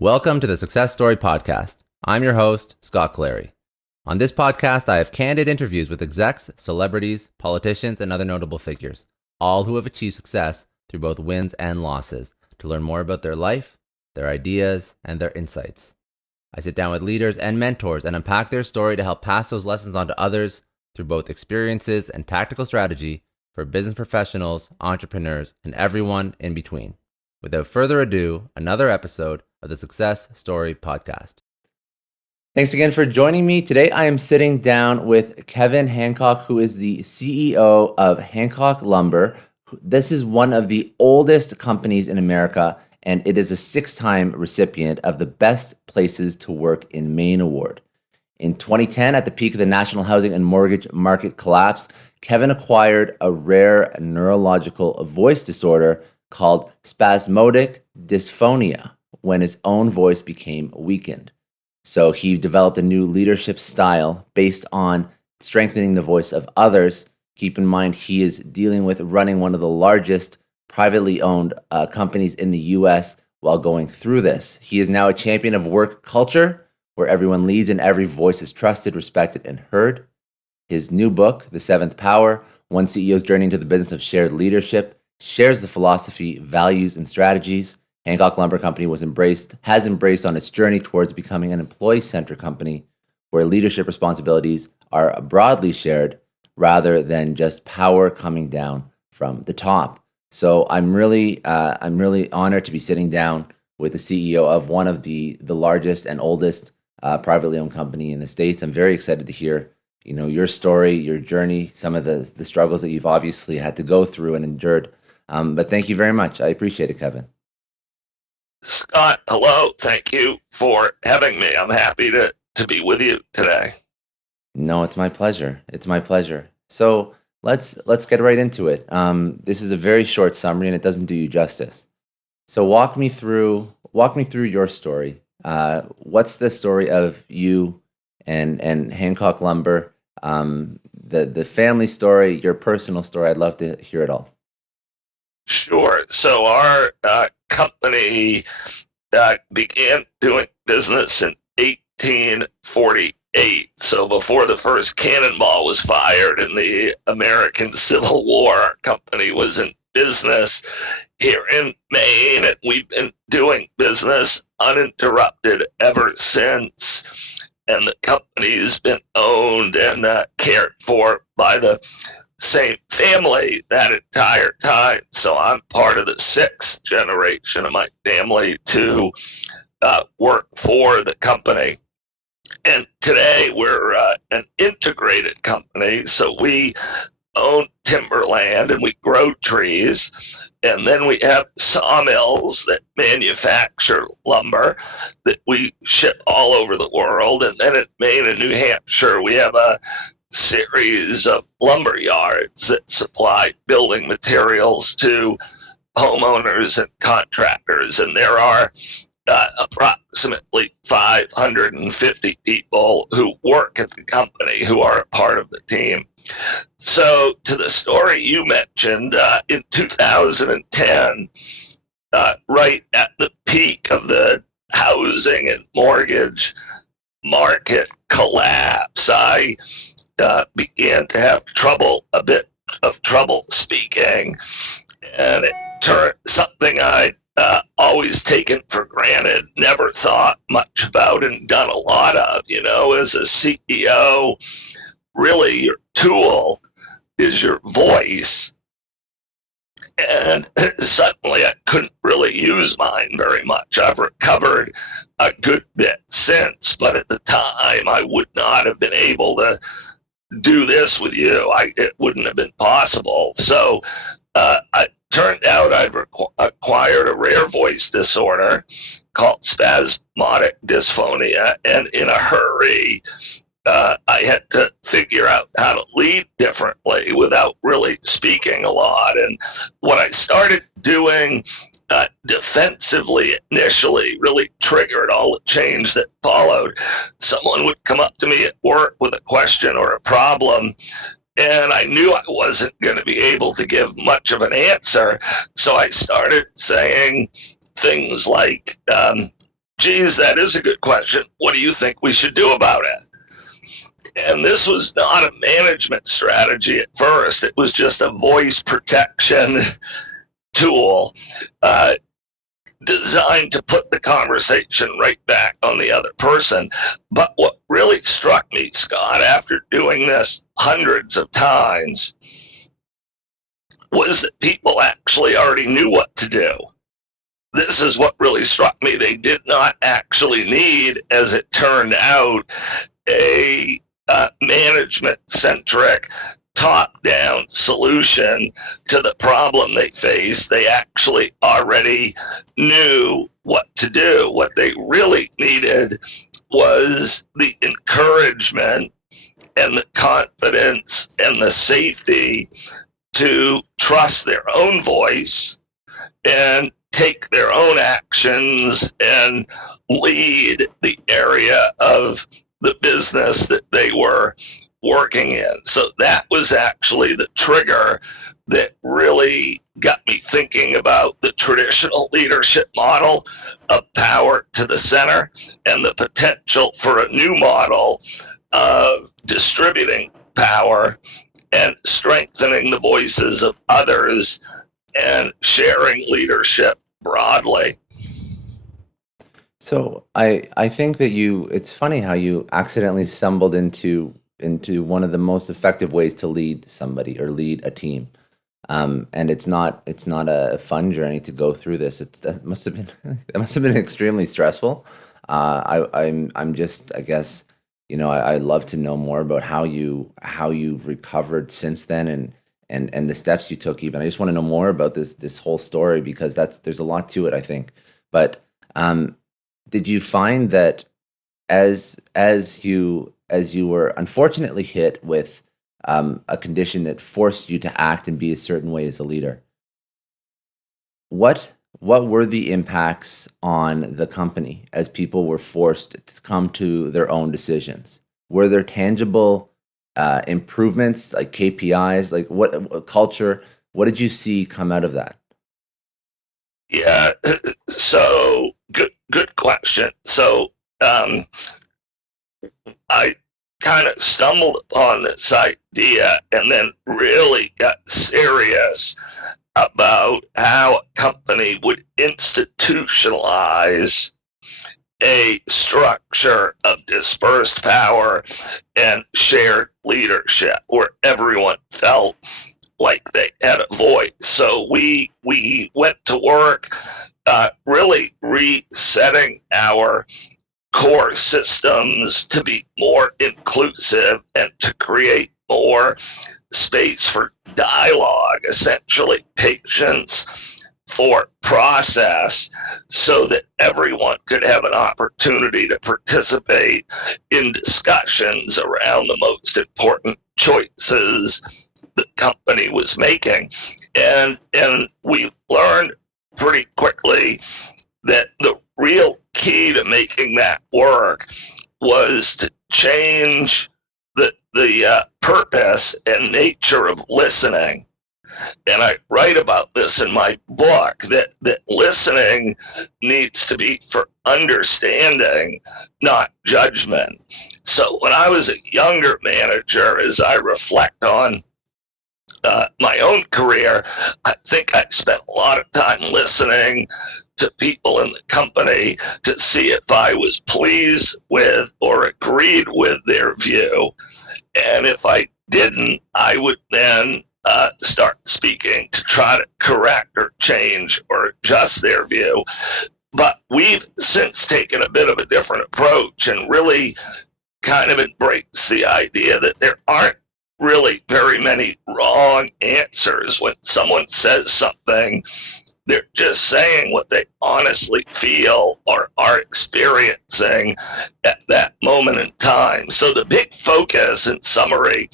Welcome to the Success Story Podcast. I'm your host, Scott Clary. On this podcast, I have candid interviews with execs, celebrities, politicians, and other notable figures, all who have achieved success through both wins and losses, to learn more about their life, their ideas, and their insights. I sit down with leaders and mentors and unpack their story to help pass those lessons on to others through both experiences and tactical strategy for business professionals, entrepreneurs, and everyone in between. Without further ado, another episode of the Success Story Podcast. Thanks again for joining me. Today I am sitting down with Kevin Hancock, who is the CEO of Hancock Lumber. This is one of the oldest companies in America, and it is a 6-time recipient of the Best Places to Work in Maine Award. In 2010, at the peak of the national housing and mortgage market collapse, Kevin acquired a rare neurological voice disorder called spasmodic dysphonia when his own voice became weakened. So he developed a new leadership style based on strengthening the voice of others. Keep in mind, he is dealing with running one of the largest privately owned companies in the U.S. while going through this. He is now a champion of work culture, where everyone leads and every voice is trusted, respected, and heard. His new book, The Seventh Power, One CEO's Journey into the Business of Shared Leadership, shares the philosophy, values, and strategies Hancock Lumber Company has embraced on its journey towards becoming an employee-centered company where leadership responsibilities are broadly shared rather than just power coming down from the top. So I'm really honored to be sitting down with the CEO of one of the largest and oldest privately owned company in the States. I'm very excited to hear your story, your journey, some of the struggles that you've obviously had to go through and endured. But thank you very much. I appreciate it, Kevin. Scott, hello. Thank you for having me. I'm happy to be with you today. No, it's my pleasure. It's my pleasure. So let's get right into it. This is a very short summary, and it doesn't do you justice. So walk me through your story. What's the story of you and Hancock Lumber? The family story, your personal story. I'd love to hear it all. Sure. So our company began doing business in 1848. So before the first cannonball was fired in the American Civil War, our company was in business here in Maine, and we've been doing business uninterrupted ever since. And the company's been owned and cared for by the same family that entire time. So I'm part of the 6th generation of my family to work for the company. And today we're an integrated company. So we own timberland and we grow trees. And then we have sawmills that manufacture lumber that we ship all over the world. And then at Maine and New Hampshire, we have a series of lumber yards that supply building materials to homeowners and contractors. And there are approximately 550 people who work at the company who are a part of the team. So to the story you mentioned, in 2010, right at the peak of the housing and mortgage market collapse, I began to have a bit of trouble speaking, and it turned something I'd always taken for granted, never thought much about and done a lot of. As a CEO, really your tool is your voice. And suddenly I couldn't really use mine very much. I've recovered a good bit since, but at the time I would not have been able to do this with you. It wouldn't have been possible. So it turned out I'd acquired a rare voice disorder called spasmodic dysphonia, and in a hurry, I had to figure out how to lead differently without really speaking a lot. And what I started doing defensively initially really triggered all the change that followed. Someone would come up to me at work with a question or a problem, and I knew I wasn't going to be able to give much of an answer. So I started saying things like, geez, that is a good question. What do you think we should do about it? And this was not a management strategy at first. It was just a voice protection tool designed to put the conversation right back on the other person. But what really struck me, Scott, after doing this hundreds of times, was that people actually already knew what to do. This is what really struck me. They did not actually need, as it turned out, a management-centric, top-down solution to the problem they faced. They actually already knew what to do. What they really needed was the encouragement and the confidence and the safety to trust their own voice and take their own actions and lead the area of the business that they were working in. So that was actually the trigger that really got me thinking about the traditional leadership model of power to the center and the potential for a new model of distributing power and strengthening the voices of others and sharing leadership broadly. So I think that it's funny how you accidentally stumbled into one of the most effective ways to lead somebody or lead a team. And it's not a fun journey to go through this. That must have been extremely stressful. I'm just, I guess, I'd love to know more about how you've recovered since then and the steps you took even. I just want to know more about this whole story because there's a lot to it, I think. But did you find that as you were unfortunately hit with a condition that forced you to act and be a certain way as a leader, what were the impacts on the company as people were forced to come to their own decisions? Were there tangible improvements, like KPIs, like what culture? What did you see come out of that? Yeah, so good question. So I kind of stumbled upon this idea and then really got serious about how a company would institutionalize a structure of dispersed power and shared leadership where everyone felt like they had a voice. So we went to work really resetting our core systems to be more inclusive and to create more space for dialogue, essentially patience for process, so that everyone could have an opportunity to participate in discussions around the most important choices the company was making. And we learned pretty quickly that the real key to making that work was to change the purpose and nature of listening. And I write about this in my book, that listening needs to be for understanding, not judgment. So when I was a younger manager, as I reflect on my own career, I think I spent a lot of time listening to people in the company to see if I was pleased with or agreed with their view. And if I didn't, I would then start speaking to try to correct or change or adjust their view. But we've since taken a bit of a different approach and really kind of embraced the idea that there aren't really very many wrong answers. When someone says something, they're just saying what they honestly feel or are experiencing at that moment in time. So the big focus, in summary,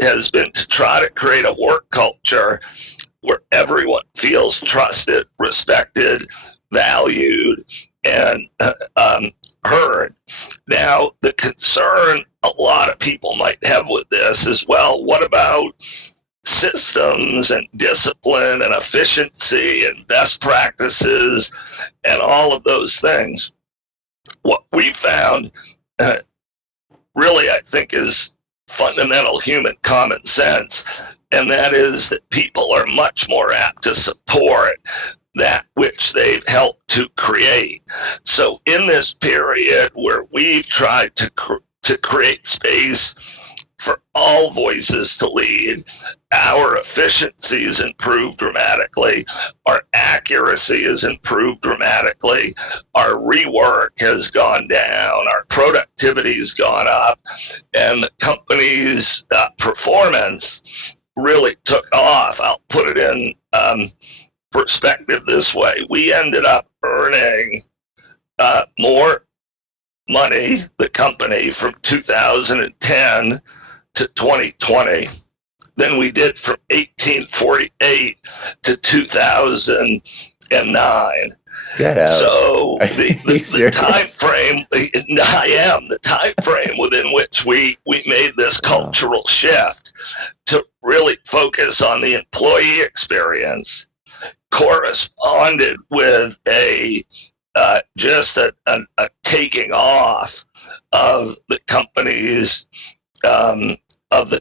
has been to try to create a work culture where everyone feels trusted, respected, valued, and heard. Now, the concern a lot of people might have with this is, well, what about systems and discipline and efficiency and best practices and all of those things. What we found really, I think, is fundamental human common sense, and that is that people are much more apt to support that which they've helped to create. So in this period where we've tried to create space for all voices to lead, our efficiency has improved dramatically, our accuracy has improved dramatically, our rework has gone down, our productivity has gone up, and the company's performance really took off. I'll put it in perspective this way. We ended up earning more money, the company, from 2010 to 2020 than we did from 1848 to 2009. Get out. So the time frame, the time frame within which we made this cultural shift to really focus on the employee experience corresponded with just a taking off of the company's of the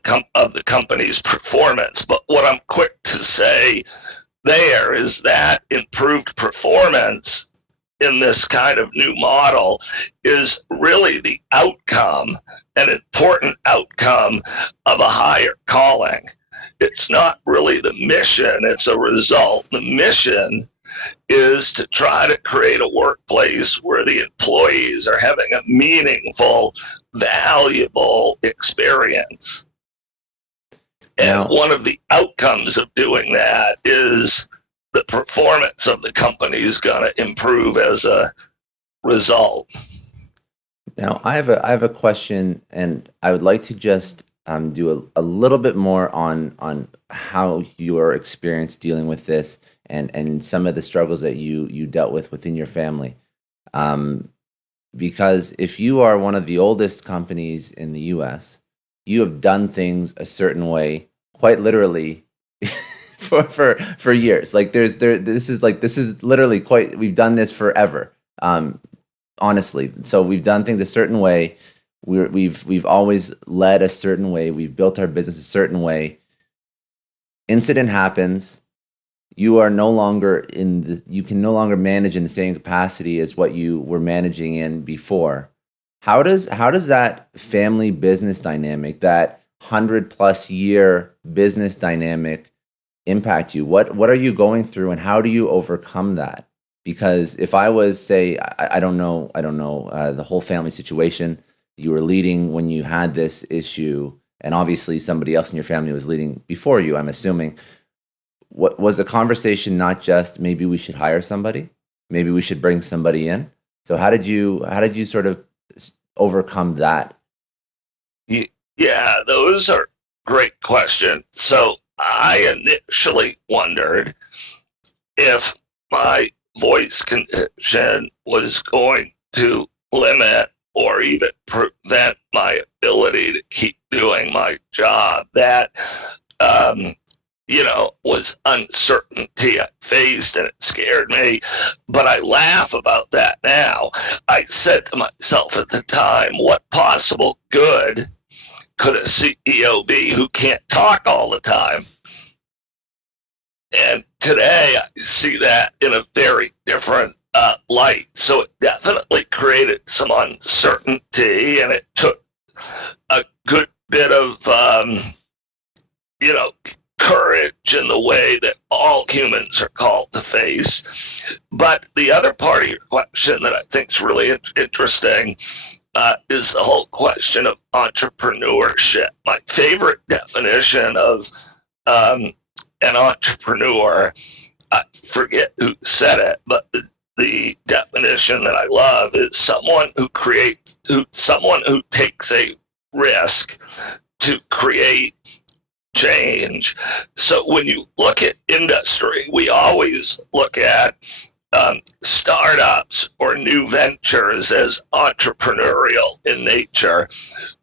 company's performance. But what I'm quick to say there is that improved performance in this kind of new model is really the outcome, an important outcome of a higher calling. It's not really the mission, it's a result. The mission is to try to create a workplace where the employees are having a meaningful, valuable experience. And one of the outcomes of doing that is the performance of the company is going to improve as a result. Now, I have a question, and I would like to just do a little bit more on how your experience dealing with this and some of the struggles that you dealt with within your family. Because if you are one of the oldest companies in the U.S., you have done things a certain way, quite literally, for years. Like this is literally we've done this forever. Honestly, so we've done things a certain way. We've always led a certain way. We've built our business a certain way. Incident happens. You are no longer you can no longer manage in the same capacity as what you were managing in before. How does that family business dynamic, that 100+ year business dynamic, impact you? What are you going through, and how do you overcome that? Because if I was, say, I don't know the whole family situation, you were leading when you had this issue, and obviously somebody else in your family was leading before you, I'm assuming. What was the conversation? Not just maybe we should hire somebody, maybe we should bring somebody in. So how did you sort of overcome that? Yeah, those are great questions. So I initially wondered if my voice condition was going to limit or even prevent my ability to keep doing my job. That was uncertainty I faced, and it scared me. But I laugh about that now. I said to myself at the time, what possible good could a CEO be who can't talk all the time? And today I see that in a very different light. So it definitely created some uncertainty, and it took a good bit of courage in the way that all humans are called to face. But the other part of your question that I think is really interesting is the whole question of entrepreneurship. My favorite definition of an entrepreneur, I forget who said it, but the definition that I love is someone who takes a risk to create change. So when you look at industry, we always look at startups or new ventures as entrepreneurial in nature,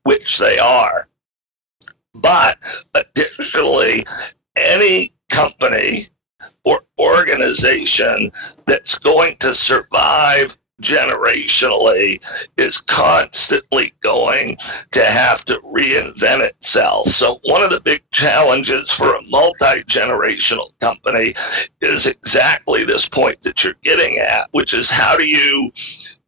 which they are. But additionally, any company or organization that's going to survive generationally is constantly going to have to reinvent itself. So one of the big challenges for a multi-generational company is exactly this point that you're getting at, which is how do you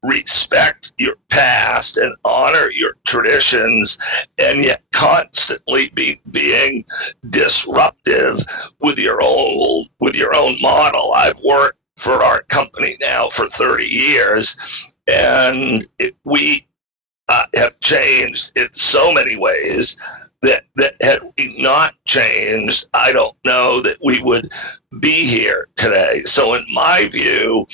respect your past and honor your traditions, and yet constantly being disruptive with your own model. I've worked for our company now for 30 years, and we have changed in so many ways that had we not changed, I don't know that we would be here today. So in my view,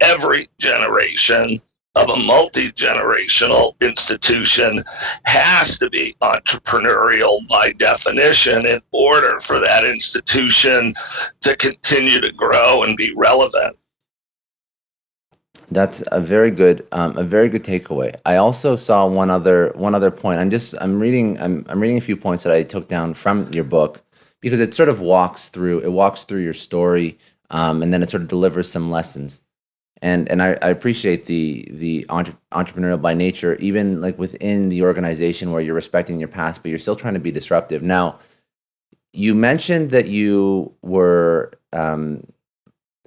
every generation of a multi-generational institution has to be entrepreneurial by definition in order for that institution to continue to grow and be relevant. That's a very good takeaway. I also saw one other point. I'm reading a few points that I took down from your book because it sort of walks through your story, and then it sort of delivers some lessons. And I appreciate the entrepreneurial by nature, even like within the organization where you're respecting your past, but you're still trying to be disruptive. Now, you mentioned that you were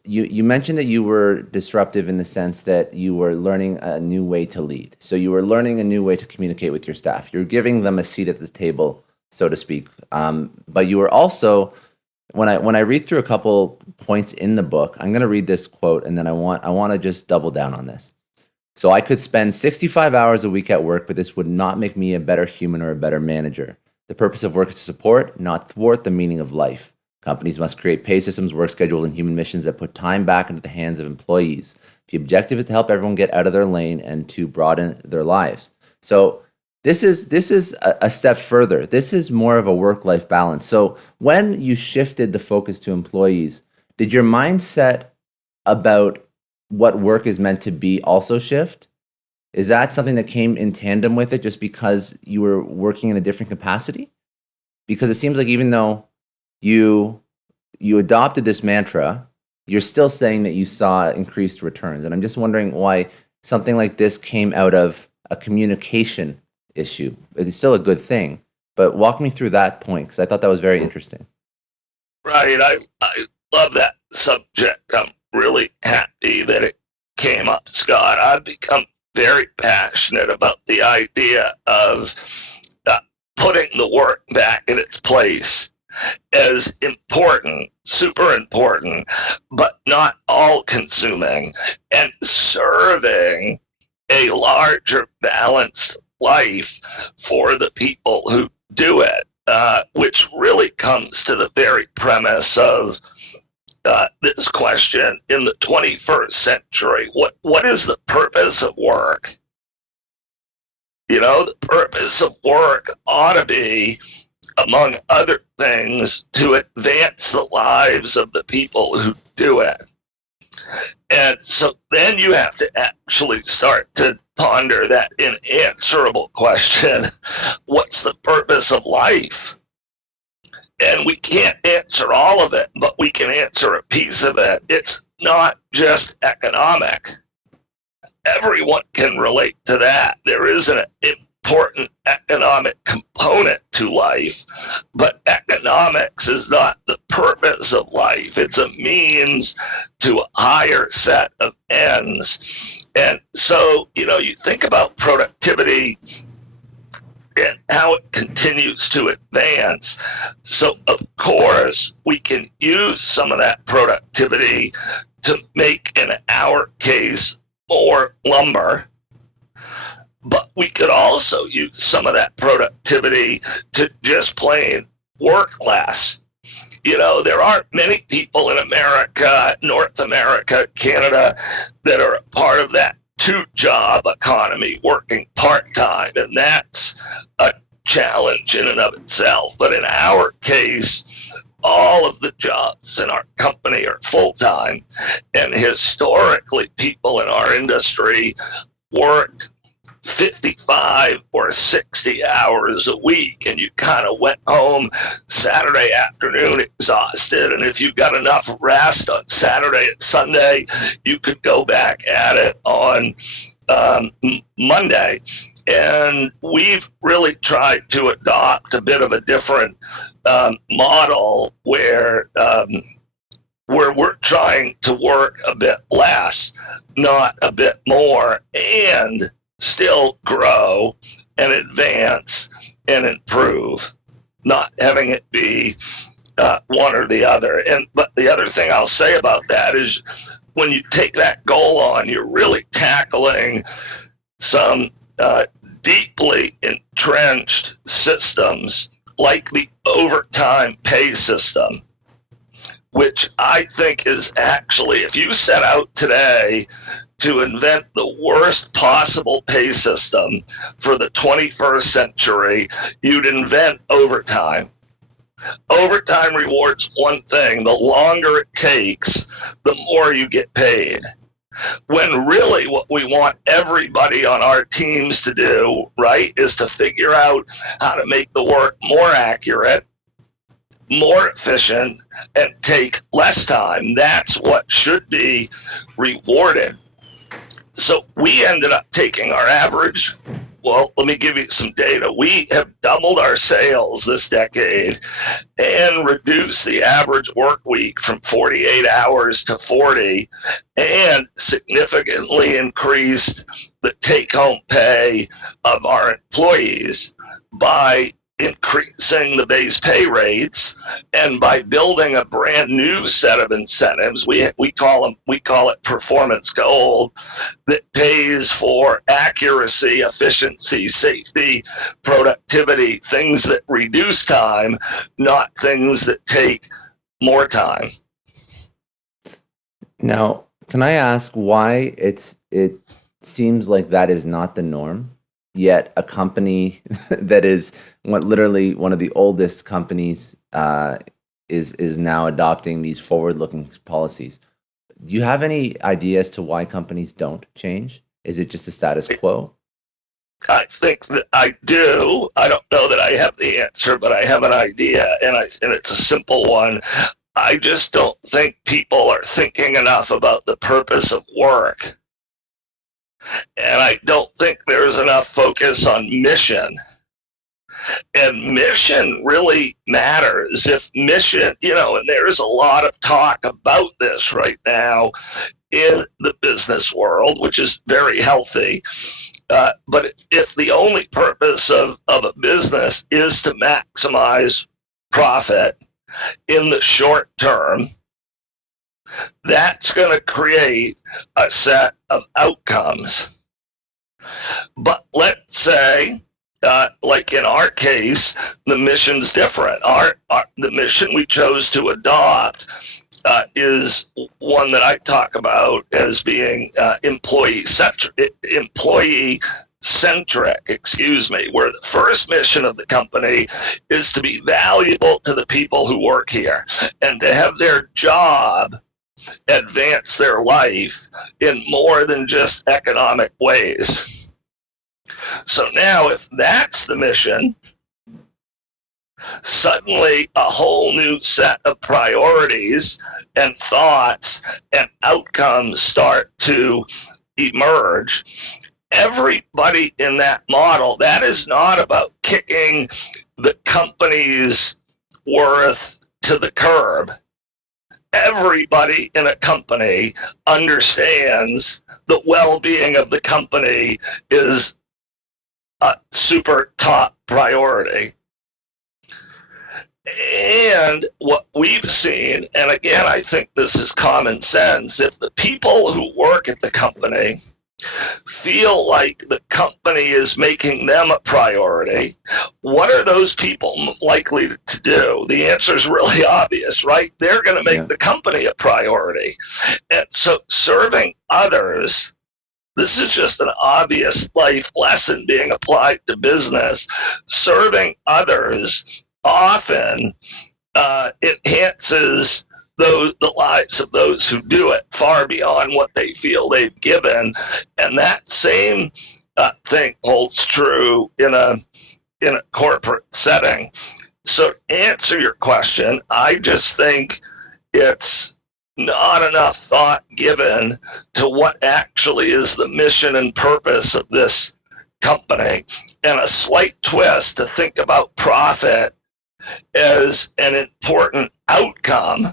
you mentioned that you were disruptive in the sense that you were learning a new way to lead. So you were learning a new way to communicate with your staff. You're giving them a seat at the table, so to speak. But you were also, when I read through a couple points in the book, I'm going to read this quote, and then I want to just double down on this. So I could spend 65 hours a week at work, but this would not make me a better human or a better manager. The purpose of work is to support, not thwart the meaning of life. Companies must create pay systems, work schedules, and human missions that put time back into the hands of employees. The objective is to help everyone get out of their lane and to broaden their lives. So this is a step further. This is more of a work-life balance. So when you shifted the focus to employees, did your mindset about what work is meant to be also shift? Is that something that came in tandem with it just because you were working in a different capacity? Because it seems like even though you adopted this mantra, you're still saying that you saw increased returns. And I'm just wondering why something like this came out of a communication issue. It's still a good thing, but walk me through that point, because I thought that was very interesting. Right. I love that subject. I'm really happy that it came up, Scott. I've become very passionate about the idea of putting the work back in its place as important, super important, but not all consuming, and serving a larger balanced life for the people who do it, which really comes to the very premise of this question in the 21st century. What is the purpose of work? You know, the purpose of work ought to be, among other things, to advance the lives of the people who do it. And so then you have to actually start to ponder that unanswerable question: what's the purpose of life? And we can't answer all of it, but we can answer a piece of it. It's not just economic. Everyone can relate to that. There is an important economic component to life, but economics is not the purpose of life. It's a means to a higher set of ends. And so, you think about productivity and how it continues to advance. So, of course, we can use some of that productivity to make, in our case, more lumber. But we could also use some of that productivity to just plain work less. There aren't many people in America, North America, Canada, that are a part of that two-job economy, working part-time, and that's a challenge in and of itself. But in our case, all of the jobs in our company are full-time, and historically, people in our industry work 55 or 60 hours a week, and you kind of went home Saturday afternoon exhausted, and if you got enough rest on Saturday and Sunday, you could go back at it on Monday. And we've really tried to adopt a bit of a different model where we're trying to work a bit less, not a bit more, and still grow and advance and improve, not having it be one or the other. But the other thing I'll say about that is when you take that goal on, you're really tackling some deeply entrenched systems like the overtime pay system, which I think is actually, if you set out today to invent the worst possible pay system for the 21st century, you'd invent overtime. Overtime rewards one thing: the longer it takes, the more you get paid. When really what we want everybody on our teams to do, right, is to figure out how to make the work more accurate, more efficient, and take less time. That's what should be rewarded. So we ended up taking our average. Well, let me give you some data. We have doubled our sales this decade and reduced the average work week from 48 hours to 40, and significantly increased the take-home pay of our employees by increasing the base pay rates and by building a brand new set of incentives. We call it performance gold, that pays for accuracy, efficiency, safety, productivity, things that reduce time, not things that take more time. Now, can I ask why it seems like that is not the norm? Yet a company that is literally one of the oldest companies is now adopting these forward-looking policies. Do you have any idea as to why companies don't change? Is it just the status quo? I think that I do. I don't know that I have the answer, but I have an idea, and it's a simple one. I just don't think people are thinking enough about the purpose of work. And I don't think there's enough focus on mission. And mission really matters. If mission, and there's a lot of talk about this right now in the business world, which is very healthy. But if the only purpose of a business is to maximize profit in the short term, that's going to create a set of outcomes. But let's say, like in our case, the mission's different. The mission we chose to adopt is one that I talk about as being employee-centric, where the first mission of the company is to be valuable to the people who work here and to have their job advance their life in more than just economic ways. So now if that's the mission, suddenly a whole new set of priorities and thoughts and outcomes start to emerge. Everybody in that model, that is not about kicking the company's worth to the curb. Everybody in a company understands the well-being of the company is a super top priority. And what we've seen, and again, I think this is common sense, if the people who work at the company feel like the company is making them a priority, what are those people likely to do? The answer is really obvious, right? They're going to make the company a priority. And so serving others, this is just an obvious life lesson being applied to business. Serving others often enhances the lives of those who do it far beyond what they feel they've given. And that same think holds true in a corporate setting. So to answer your question, I just think it's not enough thought given to what actually is the mission and purpose of this company, and a slight twist to think about profit as an important outcome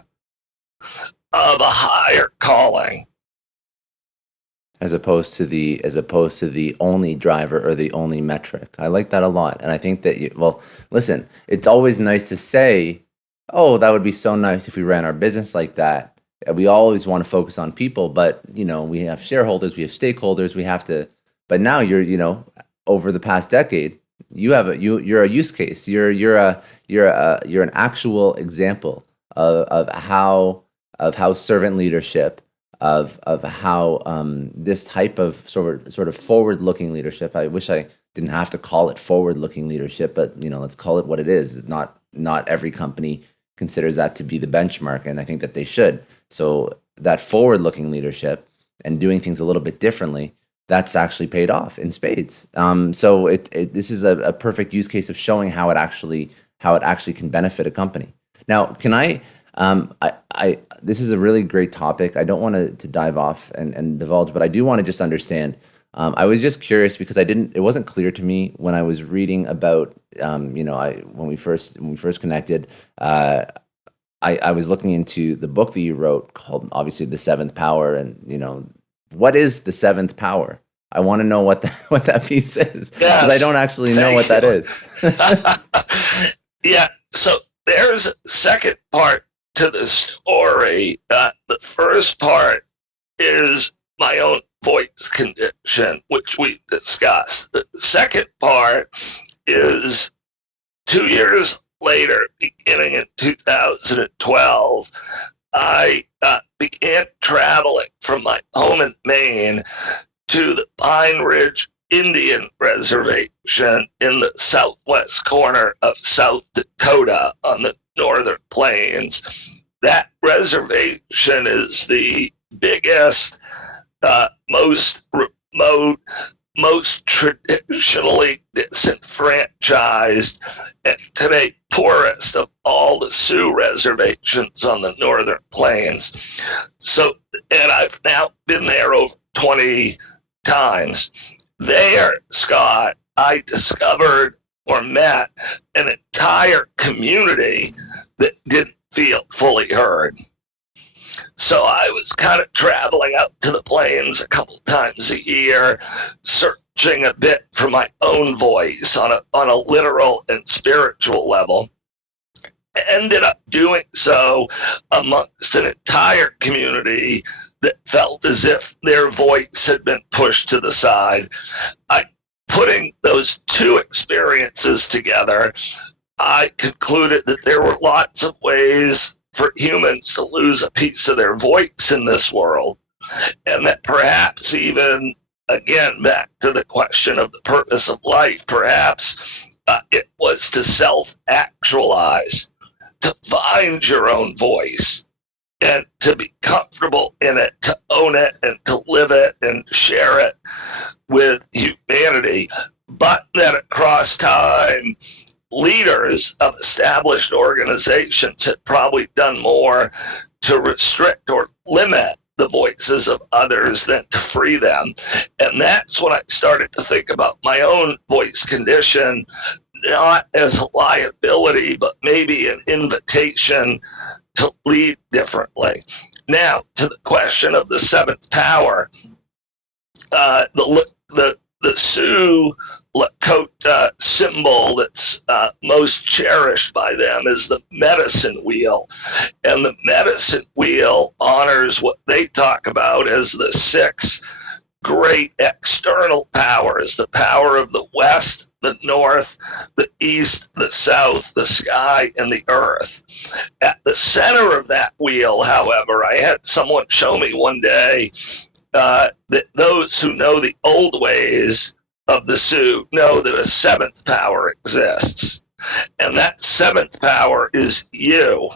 of a higher calling, as opposed to the only driver or the only metric. I like that a lot, and I think that listen, it's always nice to say, oh, that would be so nice if we ran our business like that. We always want to focus on people, but we have shareholders, we have stakeholders, we have to. But now you're over the past decade, you're a use case. You're an actual example of how servant leadership, of how this type of sort of forward-looking leadership. I wish I didn't have to call it forward-looking leadership, but let's call it what it is. Not every company considers that to be the benchmark, and I think that they should. So that forward-looking leadership and doing things a little bit differently, that's actually paid off in spades. So this is a perfect use case of showing how it actually can benefit a company. Now, can I this is a really great topic. I don't want to dive off and divulge, but I do want to just understand. I was just curious because it wasn't clear to me when I was reading about, when we first connected, I was looking into the book that you wrote called, obviously, The Seventh Power, and what is the seventh power? I want to know what that piece is, because I don't actually know what that is. Yeah. So there's a second part to the story. The first part is my own voice condition, which we discussed. The second part is 2 years later, beginning in 2012, I began traveling from my home in Maine to the Pine Ridge Indian Reservation in the southwest corner of South Dakota on the northern plains. That reservation is the biggest, most remote, most traditionally disenfranchised, and today poorest of all the Sioux reservations on the northern plains. So, and I've now been there over 20 times. There, Scott, I discovered or met an entire community that didn't feel fully heard. So I was kind of traveling out to the plains a couple times a year, searching a bit for my own voice on a literal and spiritual level. Ended up doing so amongst an entire community that felt as if their voice had been pushed to the side. Putting those two experiences together, I concluded that there were lots of ways for humans to lose a piece of their voice in this world, and that perhaps even, again, back to the question of the purpose of life, perhaps it was to self-actualize, to find your own voice, and to be comfortable in it, to own it, and to live it and share it with humanity. But then across time, leaders of established organizations had probably done more to restrict or limit the voices of others than to free them. And that's when I started to think about my own voice condition, not as a liability, but maybe an invitation to lead differently. Now, to the question of the seventh power, the Sioux Lakota symbol that's most cherished by them is the medicine wheel. And the medicine wheel honors what they talk about as the six great external powers: the power of the West, the North, the East, the South, the sky, and the earth. At the center of that wheel, however, I had someone show me one day that those who know the old ways of the Sioux know that a seventh power exists. And that seventh power is you.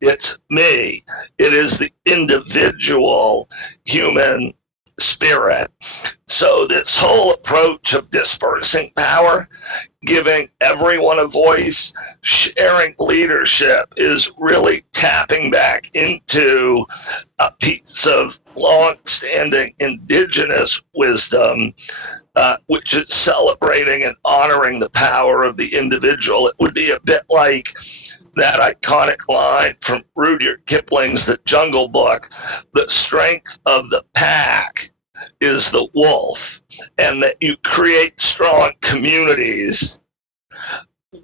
It's me. It is the individual human spirit. So this whole approach of dispersing power, giving everyone a voice, sharing leadership is really tapping back into a piece of long-standing indigenous wisdom, which is celebrating and honoring the power of the individual. It would be a bit like that iconic line from Rudyard Kipling's The Jungle Book: the strength of the pack is the wolf, and that you create strong communities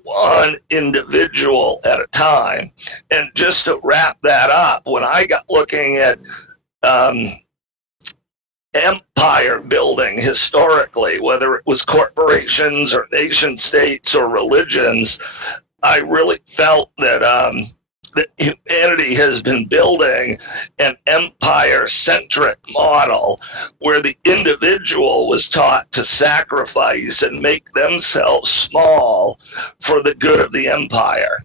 one individual at a time. And just to wrap that up, when I got looking at empire building historically, whether it was corporations or nation states or religions, I really felt that that humanity has been building an empire-centric model where the individual was taught to sacrifice and make themselves small for the good of the empire.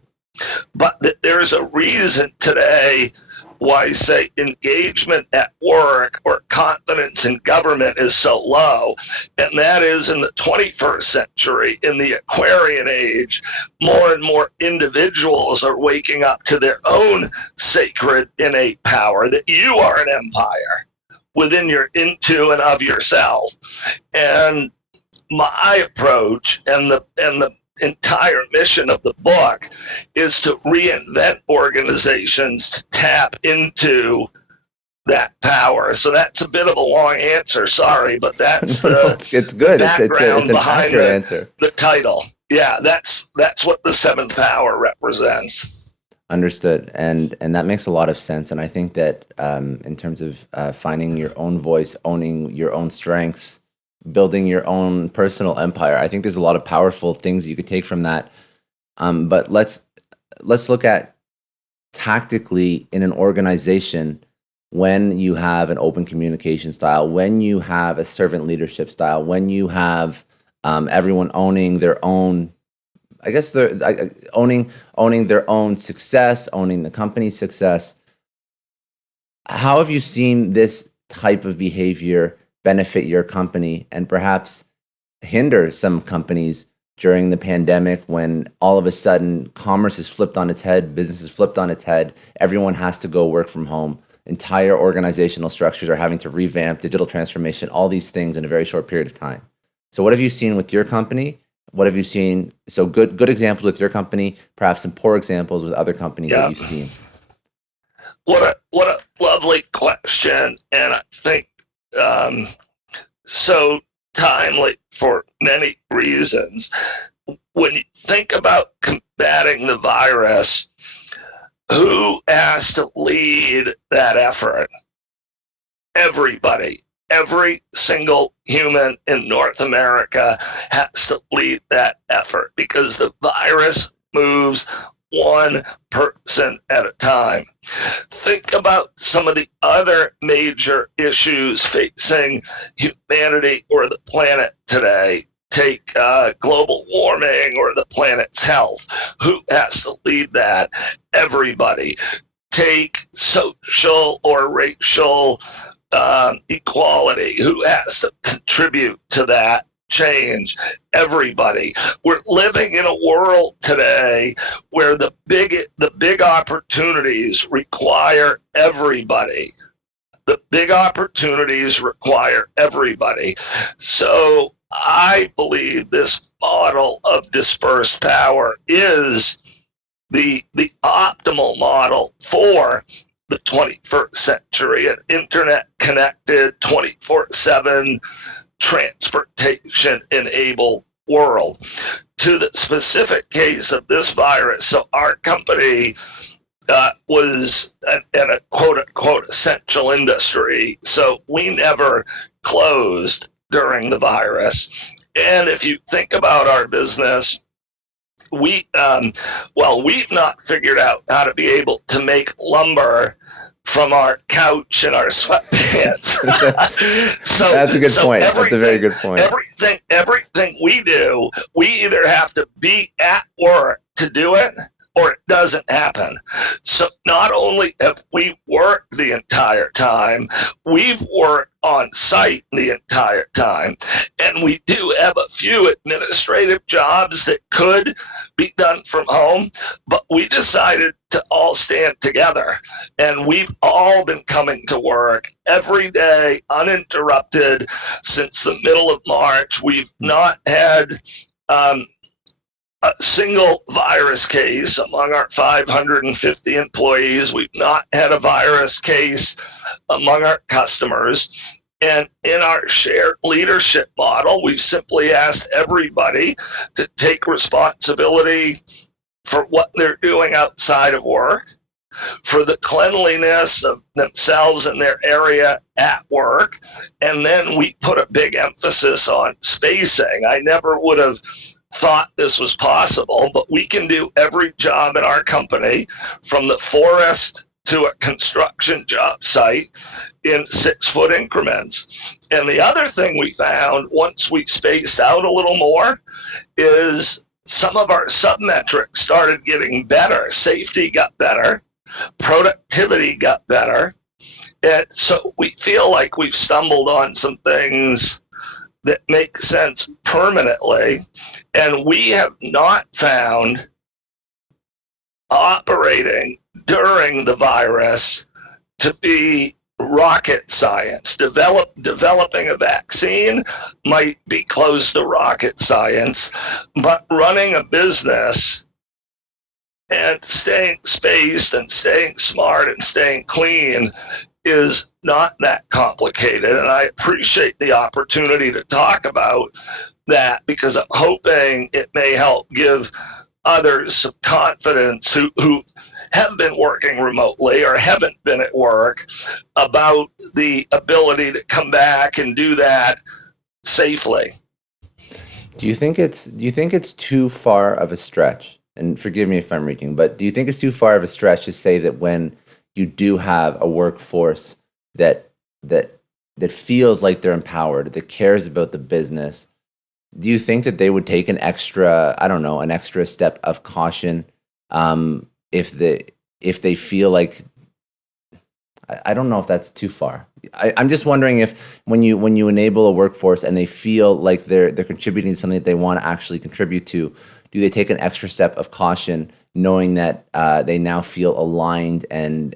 But that there's a reason today why, say, engagement at work or confidence in government is so low. And that is, in the 21st century, in the Aquarian age, more and more individuals are waking up to their own sacred innate power, that you are an empire within your into and of yourself. And my approach and the entire mission of the book is to reinvent organizations to tap into that power. So that's a bit of a long answer, sorry, but that's the it's good. Background it's an behind accurate answer. The title. Yeah, that's what the seventh power represents. Understood, and that makes a lot of sense. And I think that in terms of finding your own voice, owning your own strengths, building your own personal empire, I think there's a lot of powerful things you could take from that. But let's look at tactically in an organization, when you have an open communication style, when you have a servant leadership style, when you have everyone owning their own, I guess they're owning their own success, owning the company's success. How have you seen this type of behavior benefit your company and perhaps hinder some companies during the pandemic, when all of a sudden commerce is flipped on its head, business is flipped on its head, everyone has to go work from home, entire organizational structures are having to revamp, digital transformation, all these things in a very short period of time. So what have you seen with your company? What have you seen? So good examples with your company, perhaps some poor examples with other companies that you've seen. What a lovely question, and I think so timely for many reasons. When you think about combating the virus, who has to lead that effort? Everybody. Every single human in North America has to lead that effort, because the virus moves one person at a time. Think about some of the other major issues facing humanity or the planet today. Take global warming or the planet's health. Who has to lead that? Everybody. Take social or racial equality. Who has to contribute to that change? Everybody. We're living in a world today where the big opportunities require everybody. The big opportunities require everybody. So I believe this model of dispersed power is the optimal model for the 21st century, an internet-connected, 24/7 transportation-enabled world. To the specific case of this virus, so our company was in a quote-unquote essential industry, so we never closed during the virus. And if you think about our business, we've not figured out how to be able to make lumber from our couch and our sweatpants. So that's a good point. That's a very good point. Everything we do, we either have to be at work to do it, or it doesn't happen. So not only have we worked the entire time, we've worked on site the entire time. And we do have a few administrative jobs that could be done from home, but we decided to all stand together. And we've all been coming to work every day, uninterrupted, since the middle of March. We've not had a single virus case among our 550 employees. We've not had a virus case among our customers. And in our shared leadership model, we've simply asked everybody to take responsibility for what they're doing outside of work, for the cleanliness of themselves and their area at work. And then we put a big emphasis on spacing. I never would have thought this was possible, but we can do every job in our company, from the forest to a construction job site, in 6-foot increments. And the other thing we found, once we spaced out a little more, is some of our submetrics started getting better. Safety got better, productivity got better. And so we feel like we've stumbled on some things that make sense permanently. And we have not found operating during the virus to be rocket science. Developing a vaccine might be close to rocket science, but running a business and staying spaced and staying smart and staying clean is not that complicated. And I appreciate the opportunity to talk about that, because I'm hoping it may help give others some confidence who have been working remotely or haven't been at work, about the ability to come back and do that safely. Do you think it's too far of a stretch? And forgive me if I'm reaching, but do you think it's too far of a stretch to say that when you do have a workforce that feels like they're empowered, that cares about the business, do you think that they would take an extra step of caution if they feel like, I don't know if that's too far. I'm just wondering if when you enable a workforce and they feel like they're contributing to something that they want to actually contribute to, do they take an extra step of caution, knowing that they now feel aligned and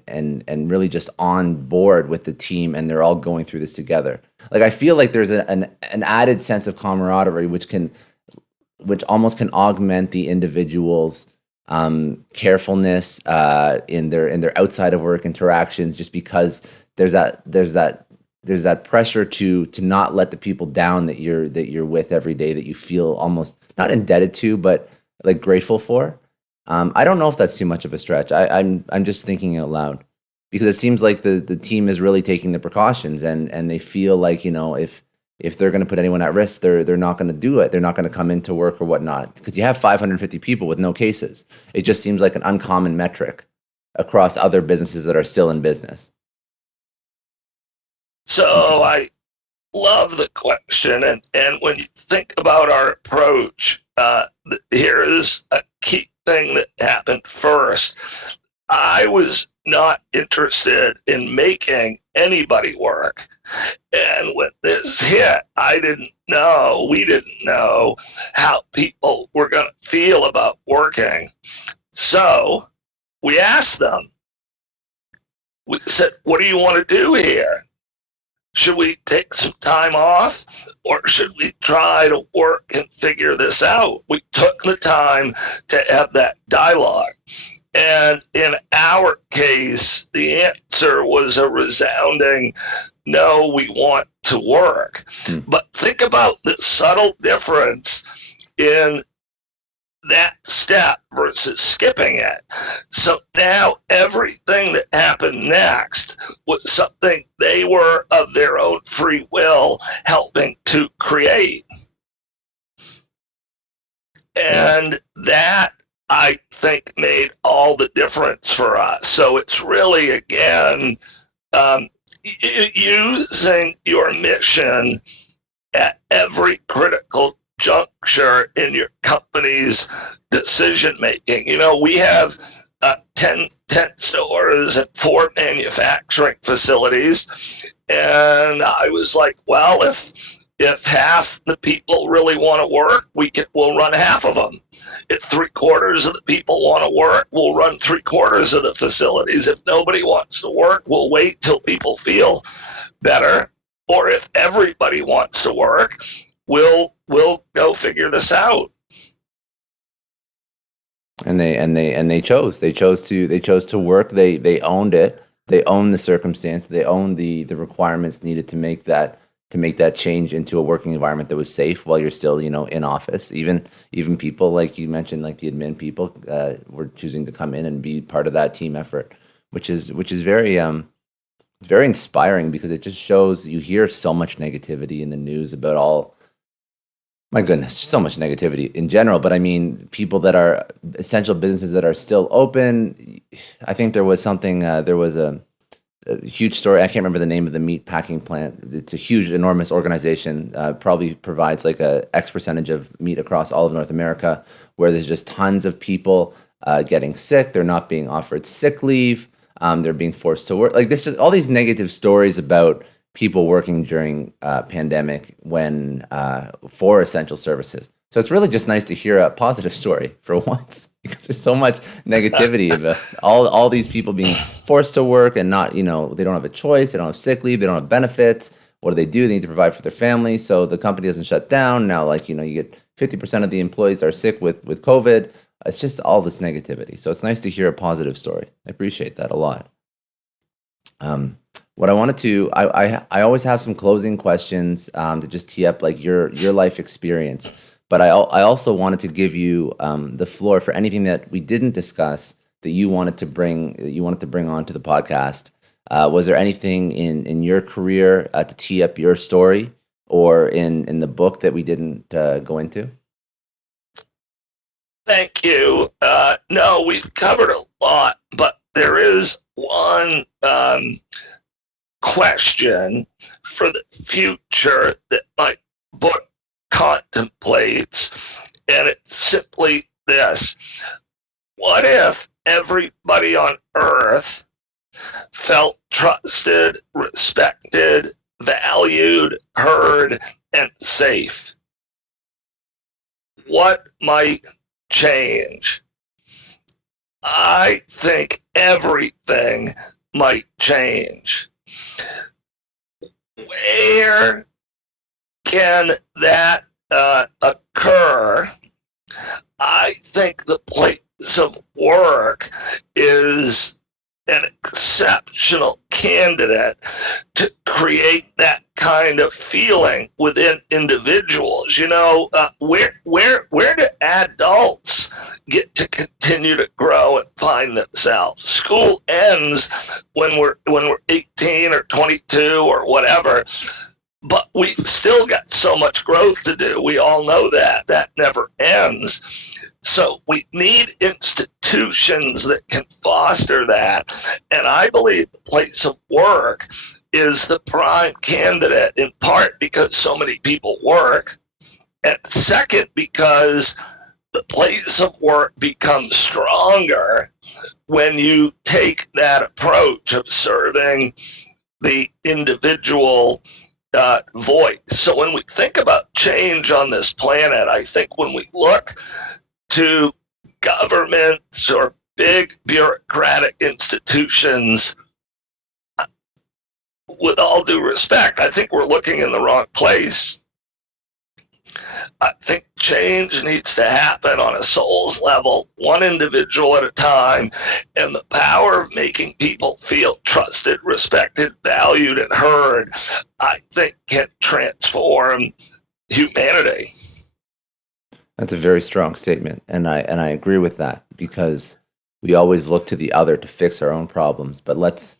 really just on board with the team, and they're all going through this together? Like, I feel like there's an added sense of camaraderie which almost can augment the individual's carefulness in their outside of work interactions, just because there's that pressure to not let the people down that you're with every day, that you feel almost not indebted to, but like grateful for. I don't know if that's too much of a stretch. I'm just thinking out loud, because it seems like the team is really taking the precautions, and they feel like, if they're going to put anyone at risk, they're not going to do it. They're not going to come into work or whatnot, because you have 550 people with no cases. It just seems like an uncommon metric across other businesses that are still in business. So I love the question. And when you think about our approach, here is a key thing that happened first. I was not interested in making anybody work. And when this hit, we didn't know how people were going to feel about working. So we asked them, we said, what do you want to do here? Should we take some time off, or should we try to work and figure this out? We took the time to have that dialogue. And in our case, the answer was a resounding, no, we want to work. But think about the subtle difference in that step versus skipping it. So now everything that happened next was something they were, of their own free will, helping to create. And that, I think, made all the difference for us. So it's really, again, using your mission at every critical juncture in your company's decision making. We have 10 stores and 4 manufacturing facilities. And I was like, well, if half the people really want to work, we'll run half of them. If 3/4 of the people want to work, we'll run 3/4 of the facilities. If nobody wants to work, we'll wait till people feel better. Or if everybody wants to work, we'll go figure this out. And they chose to work. They owned it. They owned the circumstance. They owned the requirements needed to make that change into a working environment that was safe while you're still, in office. Even people like you mentioned, like the admin people, were choosing to come in and be part of that team effort, which is very inspiring, because it just shows. You hear so much negativity in the news about all. My goodness, so much negativity in general. But I mean, people that are essential businesses that are still open. I think there was something. There was a huge story. I can't remember the name of the meat packing plant. It's a huge, enormous organization. Probably provides like a X percentage of meat across all of North America, where there's just tons of people getting sick. They're not being offered sick leave. They're being forced to work. Like this, just all these negative stories about people working during pandemic when for essential services. So it's really just nice to hear a positive story for once, because there's so much negativity about all these people being forced to work and not, they don't have a choice. They don't have sick leave. They don't have benefits. What do? They need to provide for their family. So the company doesn't shut down. Now, you get 50% of the employees are sick with COVID. It's just all this negativity. So it's nice to hear a positive story. I appreciate that a lot. What I wanted to, I always have some closing questions to just tee up like your life experience. But I also wanted to give you the floor for anything that we didn't discuss that you wanted to bring onto the podcast. Was there anything in your career to tee up your story, or in the book that we didn't go into? Thank you. No, we've covered a lot, but there is one question for the future that my book contemplates, and it's simply this: what if everybody on Earth felt trusted, respected, valued, heard, and safe? What might change? I think everything might change. Where can that occur? I think the place of work is an exceptional candidate to create that kind of feeling within individuals. Where do adults get to continue to grow and find themselves? School ends when we're 18 or 22 or whatever. But we've still got so much growth to do. We all know that. That never ends. So we need institutions that can foster that. And I believe the place of work is the prime candidate, in part because so many people work, and second, because the place of work becomes stronger when you take that approach of serving the individual voice. So when we think about change on this planet, I think when we look to governments or big bureaucratic institutions, with all due respect, I think we're looking in the wrong place. I think change needs to happen on a soul's level, one individual at a time, and the power of making people feel trusted, respected, valued, and heard, I think can transform humanity. That's a very strong statement, and I agree with that, because we always look to the other to fix our own problems. But let's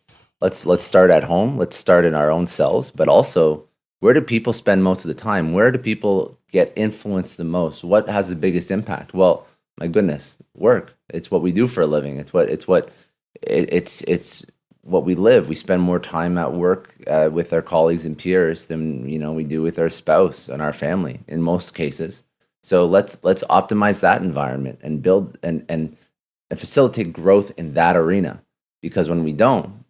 start at home. Let's start in our own selves, but also, where do people spend most of the time? Where do people get influenced the most? What has the biggest impact? Well, my goodness, work. It's what we do for a living. It's what we live. We spend more time at work with our colleagues and peers than we do with our spouse and our family in most cases. So let's optimize that environment and build and facilitate growth in that arena. Because when we don't,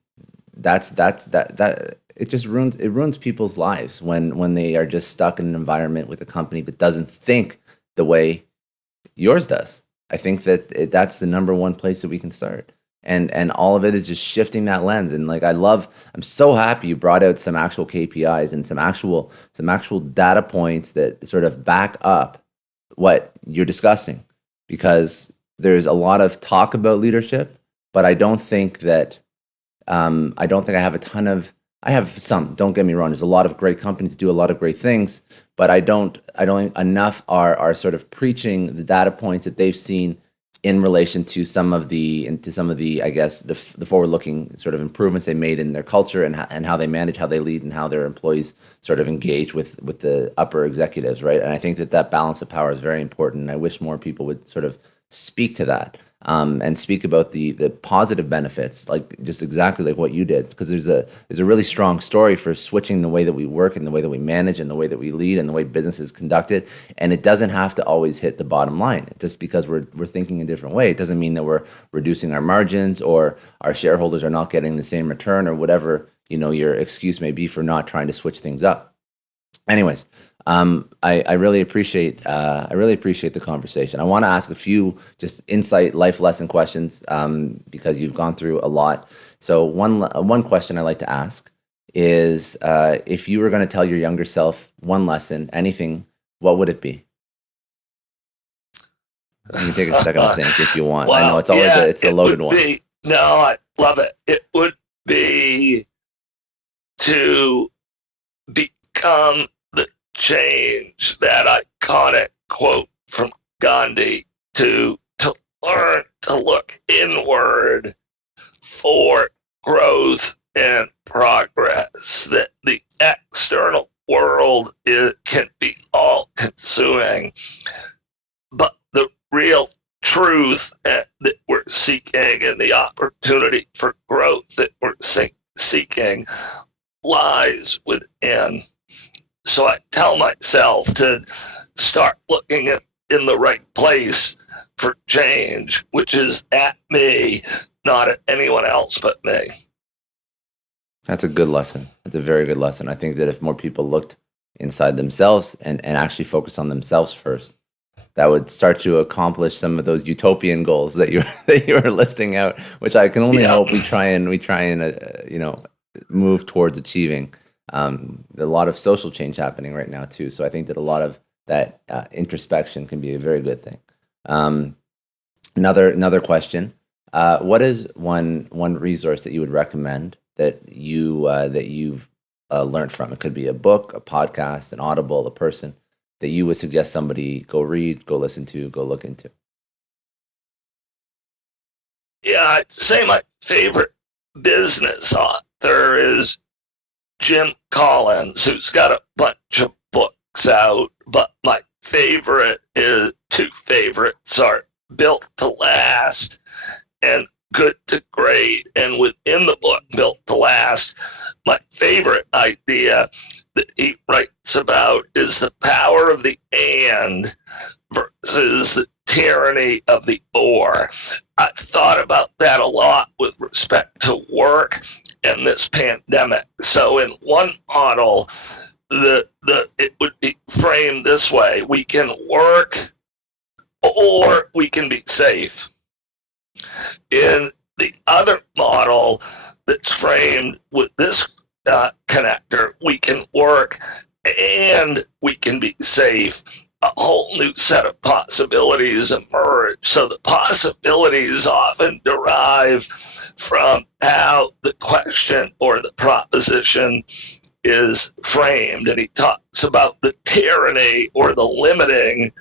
that it just ruins people's lives when they are just stuck in an environment with a company that doesn't think the way yours does. I think that that's the number one place that we can start. And all of it is just shifting that lens. And like I'm so happy you brought out some actual KPIs and some actual data points that sort of back up what you're discussing, because there's a lot of talk about leadership, but I don't think I have a ton of. I have some. Don't get me wrong. There's a lot of great companies that do a lot of great things, but I don't think enough are sort of preaching the data points that they've seen in relation to some of the I guess the forward-looking sort of improvements they made in their culture and how they manage, how they lead, and how their employees sort of engage with the upper executives, right? And I think that balance of power is very important. And I wish more people would sort of speak to that. And speak about the positive benefits, like just exactly like what you did, because there's a really strong story for switching the way that we work and the way that we manage and the way that we lead and the way business is conducted. And it doesn't have to always hit the bottom line. Just because we're thinking a different way, it doesn't mean that we're reducing our margins or our shareholders are not getting the same return or whatever your excuse may be for not trying to switch things up. Anyways, I really appreciate the conversation. I want to ask a few just insight life lesson questions because you've gone through a lot. So one question I like to ask is if you were going to tell your younger self one lesson, anything, what would it be? You can take a second to think if you want. Well, I know it's always it's a loaded one. No, I love it. It would be to become the change, that iconic quote from Gandhi, to learn to look inward for growth and progress, that the external world can be all consuming, but the real truth that we're seeking and the opportunity for growth that we're seeking lies within. So I tell myself to start looking in the right place for change, which is at me, not at anyone else but me. That's a good lesson. That's a very good lesson. I think that if more people looked inside themselves and actually focused on themselves first, that would start to accomplish some of those utopian goals that you were listing out, which I can only hope we try and move towards achieving. There's a lot of social change happening right now too, so I think that a lot of that introspection can be a very good thing. Another question: what is one resource that you would recommend that you've learned from? It could be a book, a podcast, an Audible, a person that you would suggest somebody go read, go listen to, go look into. Yeah, I'd say my favorite business author is Jim Collins, who's got a bunch of books out, but my two favorites are Built to Last and Good to Great. And within the book Built to Last, my favorite idea that he writes about is the power of the and versus the tyranny of the or. I've thought about that a lot with respect to work and this pandemic. So in one model, it would be framed this way: we can work or we can be safe. In the other model that's framed with this connector, we can work and we can be safe, a whole new set of possibilities emerge. So the possibilities often derive from how the question or the proposition is framed. And he talks about the tyranny or the limiting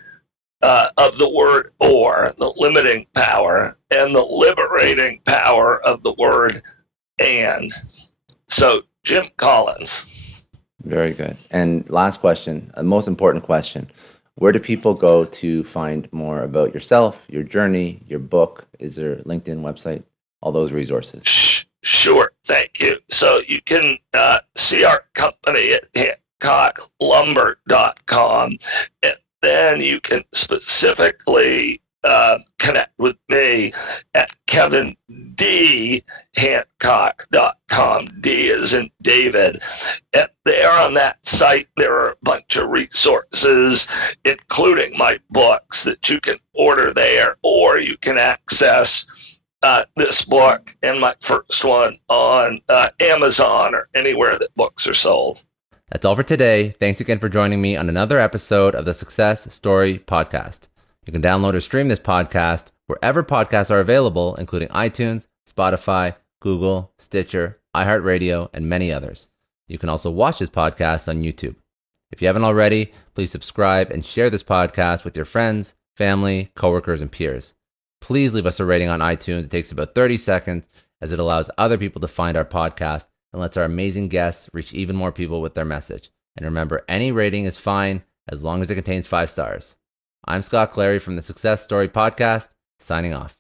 of the word or, the limiting power, and the liberating power of the word and. So Jim Collins. Very good. And last question, a most important question: where do people go to find more about yourself, your journey, your book? Is there a LinkedIn website? All those resources. Sure. Thank you. So you can see our company at HancockLumber.com. then you can specifically connect with me at KevinDHancock.com. D is in David. And there on that site, there are a bunch of resources, including my books that you can order there, or you can access this book and my first one on Amazon or anywhere that books are sold. That's all for today. Thanks again for joining me on another episode of the Success Story Podcast. You can download or stream this podcast wherever podcasts are available, including iTunes, Spotify, Google, Stitcher, iHeartRadio, and many others. You can also watch this podcast on YouTube. If you haven't already, please subscribe and share this podcast with your friends, family, coworkers, and peers. Please leave us a rating on iTunes. It takes about 30 seconds, as it allows other people to find our podcast and lets our amazing guests reach even more people with their message. And remember, any rating is fine as long as it contains 5 stars. I'm Scott Clary from the Success Story Podcast, signing off.